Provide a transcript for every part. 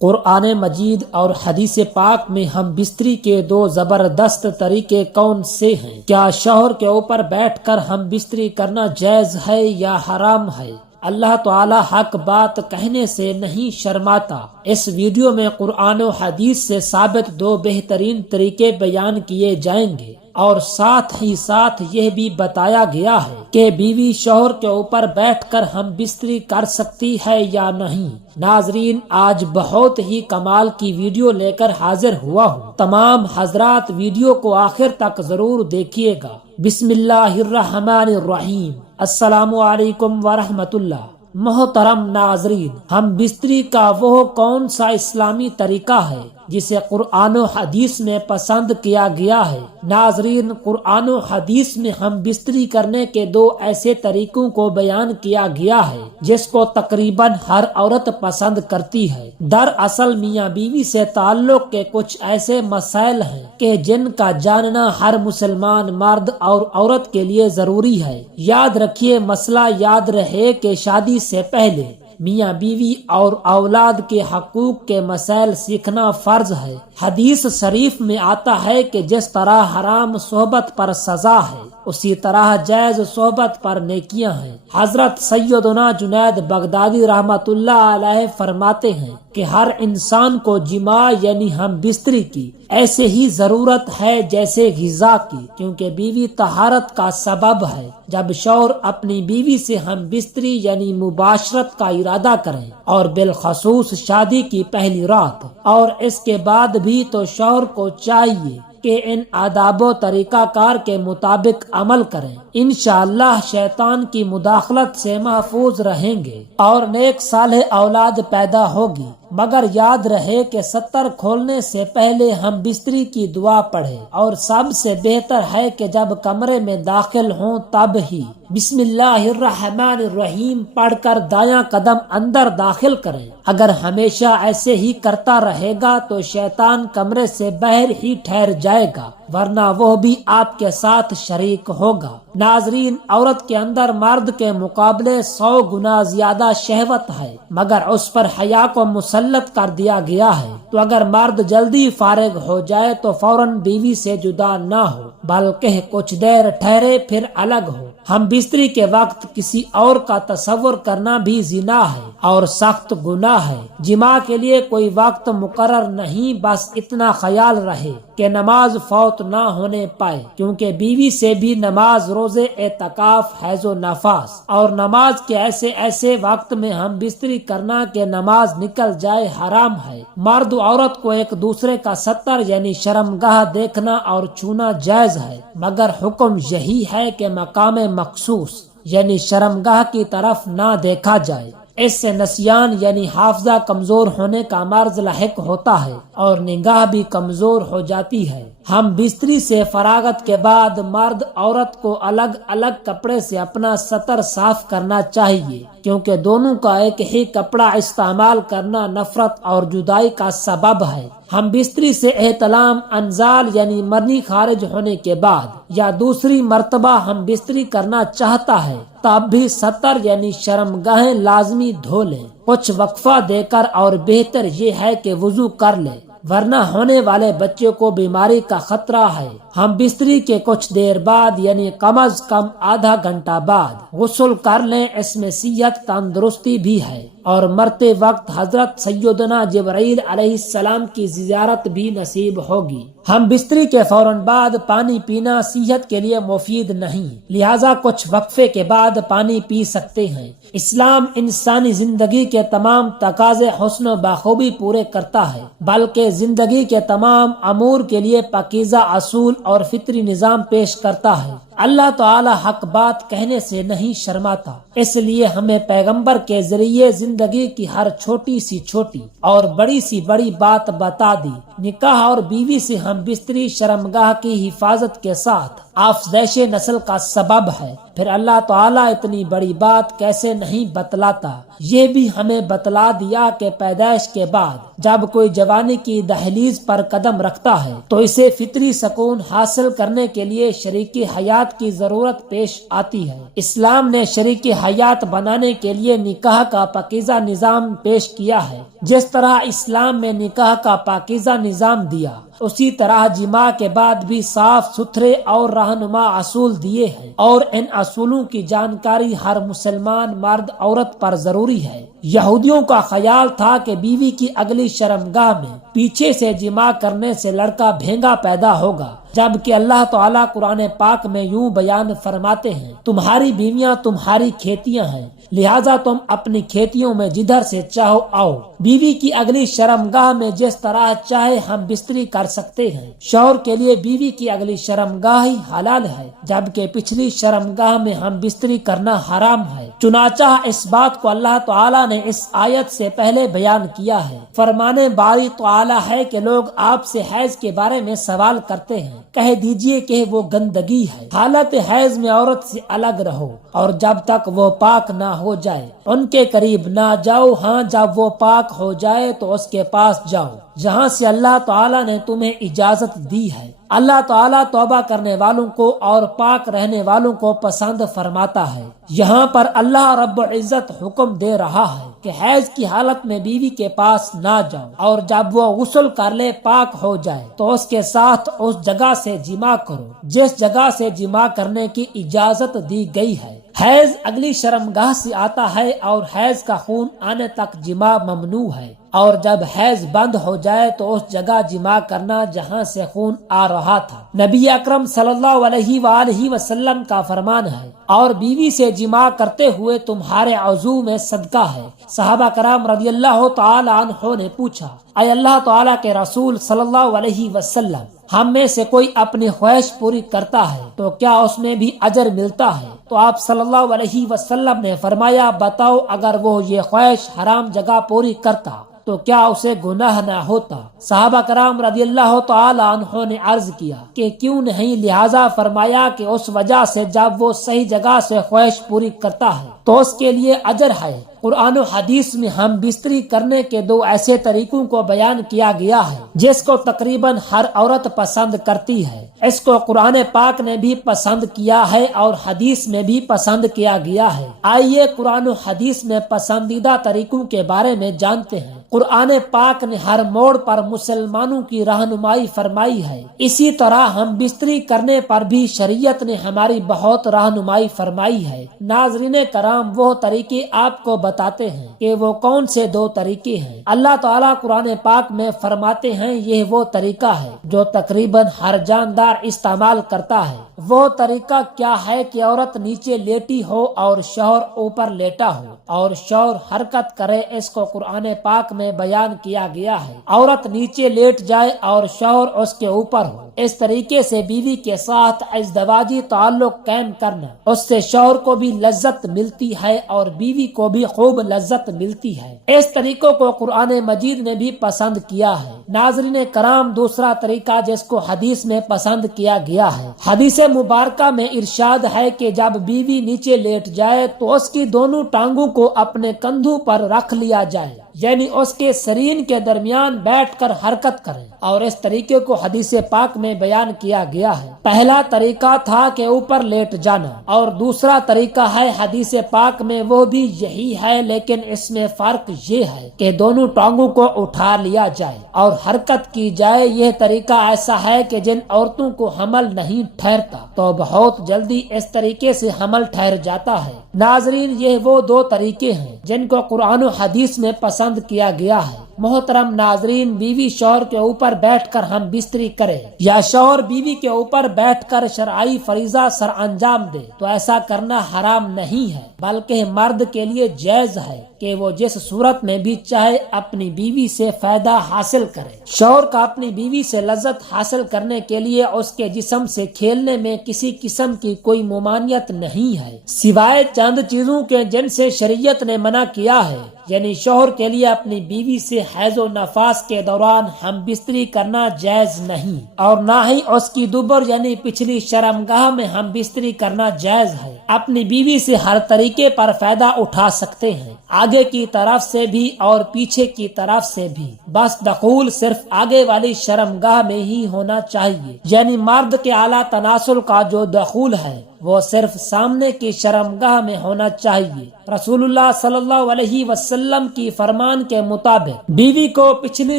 قرآن مجید اور حدیث پاک میں ہم بستری کے دو زبردست طریقے کون سے ہیں؟ کیا شوہر کے اوپر بیٹھ کر ہم بستری کرنا جائز ہے یا حرام ہے؟ اللہ تعالی حق بات کہنے سے نہیں شرماتا۔ اس ویڈیو میں قرآن و حدیث سے ثابت دو بہترین طریقے بیان کیے جائیں گے، اور ساتھ ہی ساتھ یہ بھی بتایا گیا ہے کہ بیوی شوہر کے اوپر بیٹھ کر ہم بستری کر سکتی ہے یا نہیں۔ ناظرین، آج بہت ہی کمال کی ویڈیو لے کر حاضر ہوا ہوں۔ تمام حضرات ویڈیو کو آخر تک ضرور دیکھیے گا۔ بسم اللہ الرحمن الرحیم۔ السلام علیکم ورحمۃ اللہ۔ محترم ناظرین، ہم بستری کا وہ کون سا اسلامی طریقہ ہے جسے قرآن و حدیث میں پسند کیا گیا ہے؟ ناظرین، قرآن و حدیث میں ہم بستری کرنے کے دو ایسے طریقوں کو بیان کیا گیا ہے جس کو تقریباً ہر عورت پسند کرتی ہے۔ دراصل میاں بیوی سے تعلق کے کچھ ایسے مسائل ہیں کہ جن کا جاننا ہر مسلمان مرد اور عورت کے لیے ضروری ہے۔ یاد رکھیے، مسئلہ یاد رہے کہ شادی سے پہلے میاں بیوی اور اولاد کے حقوق کے مسائل سیکھنا فرض ہے۔ حدیث شریف میں آتا ہے کہ جس طرح حرام صحبت پر سزا ہے، اسی طرح جائز صحبت پر نیکیاں ہیں۔ حضرت سیدنا جنید بغدادی رحمت اللہ علیہ فرماتے ہیں کہ ہر انسان کو جماع یعنی ہم بستری کی ایسے ہی ضرورت ہے جیسے غذا کی، کیونکہ بیوی طہارت کا سبب ہے۔ جب شوہر اپنی بیوی سے ہم بستری یعنی مباشرت کا ارادہ کریں، اور بالخصوص شادی کی پہلی رات اور اس کے بعد بھی، تو شوہر کو چاہیے کہ ان آداب و طریقہ کار کے مطابق عمل کریں۔ انشاءاللہ شیطان کی مداخلت سے محفوظ رہیں گے اور نیک صالح اولاد پیدا ہوگی۔ مگر یاد رہے کہ ستر کھولنے سے پہلے ہم بستری کی دعا پڑھیں، اور سب سے بہتر ہے کہ جب کمرے میں داخل ہوں تب ہی بسم اللہ الرحمن الرحیم پڑھ کر دایاں قدم اندر داخل کریں۔ اگر ہمیشہ ایسے ہی کرتا رہے گا تو شیطان کمرے سے باہر ہی ٹھہر جائے گا، ورنہ وہ بھی آپ کے ساتھ شریک ہوگا۔ ناظرین، عورت کے اندر مرد کے مقابلے 100 گنا زیادہ شہوت ہے، مگر اس پر حیا کو مسلط کر دیا گیا ہے۔ تو اگر مرد جلدی فارغ ہو جائے تو فوراً بیوی سے جدا نہ ہو، بلکہ کچھ دیر ٹھہرے پھر الگ ہو۔ ہم بستری کے وقت کسی اور کا تصور کرنا بھی زنا ہے اور سخت گناہ ہے۔ جماع کے لیے کوئی وقت مقرر نہیں، بس اتنا خیال رہے کہ نماز فوت نہ ہونے پائے، کیونکہ بیوی سے بھی نماز، روزے، اعتکاف، حیض و نفاس اور نماز کے ایسے وقت میں ہم بستری کرنا کہ نماز نکل جائے حرام ہے۔ مرد و عورت کو ایک دوسرے کا ستر یعنی شرمگاہ دیکھنا اور چھونا جائز ہے، مگر حکم یہی ہے کہ مقام مخصوص یعنی شرمگاہ کی طرف نہ دیکھا جائے۔ اس سے نسیان یعنی حافظہ کمزور ہونے کا مرض لاحق ہوتا ہے اور نگاہ بھی کمزور ہو جاتی ہے۔ ہم بستری سے فراغت کے بعد مرد عورت کو الگ الگ کپڑے سے اپنا ستر صاف کرنا چاہیے، کیونکہ دونوں کا ایک ہی کپڑا استعمال کرنا نفرت اور جدائی کا سبب ہے۔ ہم بستری سے احتلام، انزال یعنی منی خارج ہونے کے بعد یا دوسری مرتبہ ہم بستری کرنا چاہتا ہے، تب بھی ستر یعنی شرمگاہیں لازمی دھو لیں، کچھ وقفہ دے کر، اور بہتر یہ ہے کہ وضو کر لیں، ورنہ ہونے والے بچے کو بیماری کا خطرہ ہے۔ ہم بستری کے کچھ دیر بعد یعنی کم از کم آدھا گھنٹہ بعد غسل کر لیں، اس میں صحت تندرستی بھی ہے، اور مرتے وقت حضرت سیدنا جبرائیل علیہ السلام کی زیارت بھی نصیب ہوگی۔ ہم بستری کے فوراً بعد پانی پینا صحت کے لیے مفید نہیں، لہٰذا کچھ وقفے کے بعد پانی پی سکتے ہیں۔ اسلام انسانی زندگی کے تمام تقاضے حسن و بخوبی پورے کرتا ہے، بلکہ زندگی کے تمام امور کے لیے پاکیزہ اصول اور فطری نظام پیش کرتا ہے۔ اللہ تعالی حق بات کہنے سے نہیں شرماتا، اس لیے ہمیں پیغمبر کے ذریعے زندگی کی ہر چھوٹی سی چھوٹی اور بڑی سی بڑی بات بتا دی۔ نکاح اور بیوی سے ہم بستری شرمگاہ کی حفاظت کے ساتھ افزائش نسل کا سبب ہے، پھر اللہ تعالیٰ اتنی بڑی بات کیسے نہیں بتلاتا؟ یہ بھی ہمیں بتلا دیا کہ پیدائش کے بعد جب کوئی جوانی کی دہلیز پر قدم رکھتا ہے تو اسے فطری سکون حاصل کرنے کے لیے شریک حیات کی ضرورت پیش آتی ہے۔ اسلام نے شریک حیات بنانے کے لیے نکاح کا پاکیزہ نظام پیش کیا ہے۔ جس طرح اسلام میں نکاح کا پاکیزہ نظام دیا، اسی طرح جماع کے بعد بھی صاف ستھرے اور رہنما اصول دیے ہیں، اور ان اصولوں کی جانکاری ہر مسلمان مرد عورت پر ضروری ہے۔ یہودیوں کا خیال تھا کہ بیوی کی اگلی شرمگاہ میں پیچھے سے جماع کرنے سے لڑکا بھینگا پیدا ہوگا، جبکہ اللہ تعالیٰ قرآن پاک میں یوں بیان فرماتے ہیں، تمہاری بیویاں تمہاری کھیتیاں ہیں، لہٰذا تم اپنی کھیتیوں میں جدھر سے چاہو آؤ۔ بیوی کی اگلی شرمگاہ میں جس طرح چاہے ہم بستری کر سکتے ہیں۔ شوہر کے لیے بیوی کی اگلی شرمگاہ ہی حلال ہے، جبکہ پچھلی شرمگاہ میں ہم بستری کرنا حرام ہے۔ چنانچہ اس بات کو اللہ تعالیٰ نے اس آیت سے پہلے بیان کیا ہے۔ فرمانے باری تعالیٰ ہے کہ لوگ آپ سے حیض کے بارے میں سوال کرتے ہیں، کہہ دیجئے کہ وہ گندگی ہے۔ حالت حیض میں عورت سے الگ رہو، اور جب تک وہ پاک نہ ہو جائے ان کے قریب نہ جاؤ۔ ہاں جب وہ پاک ہو جائے تو اس کے پاس جاؤ جہاں سے اللہ تعالیٰ نے تمہیں اجازت دی ہے۔ اللہ تعالیٰ توبہ کرنے والوں کو اور پاک رہنے والوں کو پسند فرماتا ہے۔ یہاں پر اللہ رب العزت حکم دے رہا ہے کہ حیض کی حالت میں بیوی کے پاس نہ جاؤ، اور جب وہ غسل کر لے پاک ہو جائے تو اس کے ساتھ اس جگہ سے جماع کرو جس جگہ سے جماع کرنے کی اجازت دی گئی ہے۔ حیض اگلی شرمگاہ سے آتا ہے اور حیض کا خون آنے تک جماع ممنوع ہے، اور جب حیض بند ہو جائے تو اس جگہ جماع کرنا جہاں سے خون آ رہا تھا۔ نبی اکرم صلی اللہ علیہ وآلہ وسلم کا فرمان ہے، اور بیوی سے جماع کرتے ہوئے تمہارے عضو میں صدقہ ہے۔ صحابہ کرام رضی اللہ تعالی عنہ نے پوچھا، اے اللہ تعالیٰ کے رسول صلی اللہ علیہ وسلم، ہم میں سے کوئی اپنی خواہش پوری کرتا ہے تو کیا اس میں بھی اجر ملتا ہے؟ تو آپ صلی اللہ علیہ وسلم نے فرمایا، بتاؤ اگر وہ یہ خواہش حرام جگہ پوری کرتا تو کیا اسے گناہ نہ ہوتا؟ صحابہ کرام رضی اللہ تعالی عنہ نے عرض کیا کہ کیوں نہیں، لہذا فرمایا کہ اس وجہ سے جب وہ صحیح جگہ سے خواہش پوری کرتا ہے تو اس کے لیے اجر ہے۔ قرآن و حدیث میں ہم بستری کرنے کے دو ایسے طریقوں کو بیان کیا گیا ہے جس کو تقریباً ہر عورت پسند کرتی ہے۔ اس کو قرآن پاک نے بھی پسند کیا ہے اور حدیث میں بھی پسند کیا گیا ہے۔ آئیے قرآن و حدیث میں پسندیدہ طریقوں کے بارے میں جانتے ہیں۔ قرآن پاک نے ہر موڑ پر مسلمانوں کی رہنمائی فرمائی ہے، اسی طرح ہم بستری کرنے پر بھی شریعت نے ہماری بہت رہنمائی فرمائی ہے۔ ناظرین کرام، وہ طریقے آپ کو بتاتے ہیں کہ وہ کون سے دو طریقے ہیں۔ اللہ تعالیٰ قرآن پاک میں فرماتے ہیں، یہ وہ طریقہ ہے جو تقریباً ہر جاندار استعمال کرتا ہے۔ وہ طریقہ کیا ہے کہ عورت نیچے لیٹی ہو اور شوہر اوپر لیٹا ہو اور شوہر حرکت کرے، اس کو قرآن پاک میں بیان کیا گیا ہے۔ عورت نیچے لیٹ جائے اور شوہر اس کے اوپر ہو، اس طریقے سے بیوی کے ساتھ ازدواجی تعلق قائم کرنا، اس سے شوہر کو بھی لذت ملتی ہے اور بیوی کو بھی خوب لذت ملتی ہے۔ اس طریقوں کو قرآن مجید نے بھی پسند کیا ہے۔ ناظرین کرام، دوسرا طریقہ جس کو حدیث میں پسند کیا گیا ہے، حدیث مبارکہ میں ارشاد ہے کہ جب بیوی نیچے لیٹ جائے تو اس کی دونوں ٹانگوں کو اپنے کندھوں پر رکھ لیا جائے، یعنی اس کے سرین کے درمیان بیٹھ کر حرکت کریں، اور اس طریقے کو حدیث پاک میں بیان کیا گیا ہے۔ پہلا طریقہ تھا کہ اوپر لیٹ جانا، اور دوسرا طریقہ ہے حدیث پاک میں وہ بھی یہی ہے، لیکن اس میں فرق یہ ہے کہ دونوں ٹانگوں کو اٹھا لیا جائے اور حرکت کی جائے۔ یہ طریقہ ایسا ہے کہ جن عورتوں کو حمل نہیں ٹھہرتا تو بہت جلدی اس طریقے سے حمل ٹھہر جاتا ہے۔ ناظرین، یہ وہ دو طریقے ہیں جن کو قرآن و حدیث میں پسند کیا گیا ہے۔ محترم ناظرین، بیوی شوہر کے اوپر بیٹھ کر ہم بستری کرے یا شوہر بیوی کے اوپر بیٹھ کر شرعی فریضہ سر انجام دے تو ایسا کرنا حرام نہیں ہے، بلکہ مرد کے لیے جائز ہے۔ کہ وہ جس صورت میں بھی چاہے اپنی بیوی سے فائدہ حاصل کرے۔ شوہر کا اپنی بیوی سے لذت حاصل کرنے کے لیے اس کے جسم سے کھیلنے میں کسی قسم کی کوئی ممانعت نہیں ہے، سوائے چند چیزوں کے جن سے شریعت نے منع کیا ہے، یعنی شوہر کے لیے اپنی بیوی سے حیض و نفاس کے دوران ہم بستری کرنا جائز نہیں، اور نہ ہی اس کی دبر یعنی پچھلی شرمگاہ میں ہم بستری کرنا جائز ہے۔ اپنی بیوی سے ہر طریقے پر فائدہ اٹھا سکتے ہیں، آگے کی طرف سے بھی اور پیچھے کی طرف سے بھی، بس دخول صرف آگے والی شرمگاہ میں ہی ہونا چاہیے، یعنی مرد کے اعلیٰ تناسل کا جو دخول ہے وہ صرف سامنے کی شرمگاہ میں ہونا چاہیے۔ رسول اللہ صلی اللہ علیہ وسلم کی فرمان کے مطابق بیوی کو پچھلی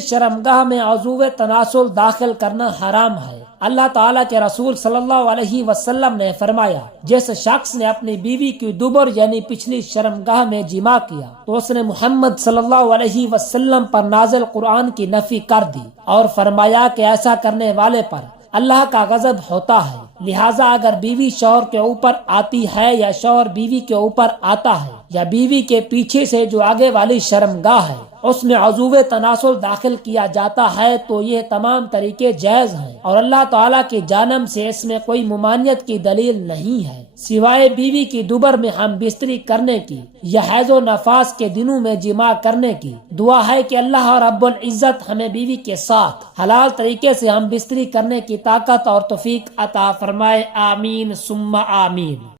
شرمگاہ میں عضو تناسل داخل کرنا حرام ہے۔ اللہ تعالیٰ کے رسول صلی اللہ علیہ وسلم نے فرمایا، جس شخص نے اپنی بیوی کی دبر یعنی پچھلی شرمگاہ میں جماع کیا تو اس نے محمد صلی اللہ علیہ وسلم پر نازل قرآن کی نفی کر دی، اور فرمایا کہ ایسا کرنے والے پر اللہ کا غضب ہوتا ہے۔ لہٰذا اگر بیوی شوہر کے اوپر آتی ہے یا شوہر بیوی کے اوپر آتا ہے یا بیوی کے پیچھے سے جو آگے والی شرمگاہ ہے اس میں عضو تناسل داخل کیا جاتا ہے تو یہ تمام طریقے جائز ہیں، اور اللہ تعالیٰ کی جانب سے اس میں کوئی ممانعت کی دلیل نہیں ہے، سوائے بیوی کی دبر میں ہم بستری کرنے کی یا حیض و نفاس کے دنوں میں جماع کرنے کی۔ دعا ہے کہ اللہ رب العزت ہمیں بیوی کے ساتھ حلال طریقے سے ہم بستری کرنے کی طاقت اور توفیق عطا فرمائے، آمین ثم آمین۔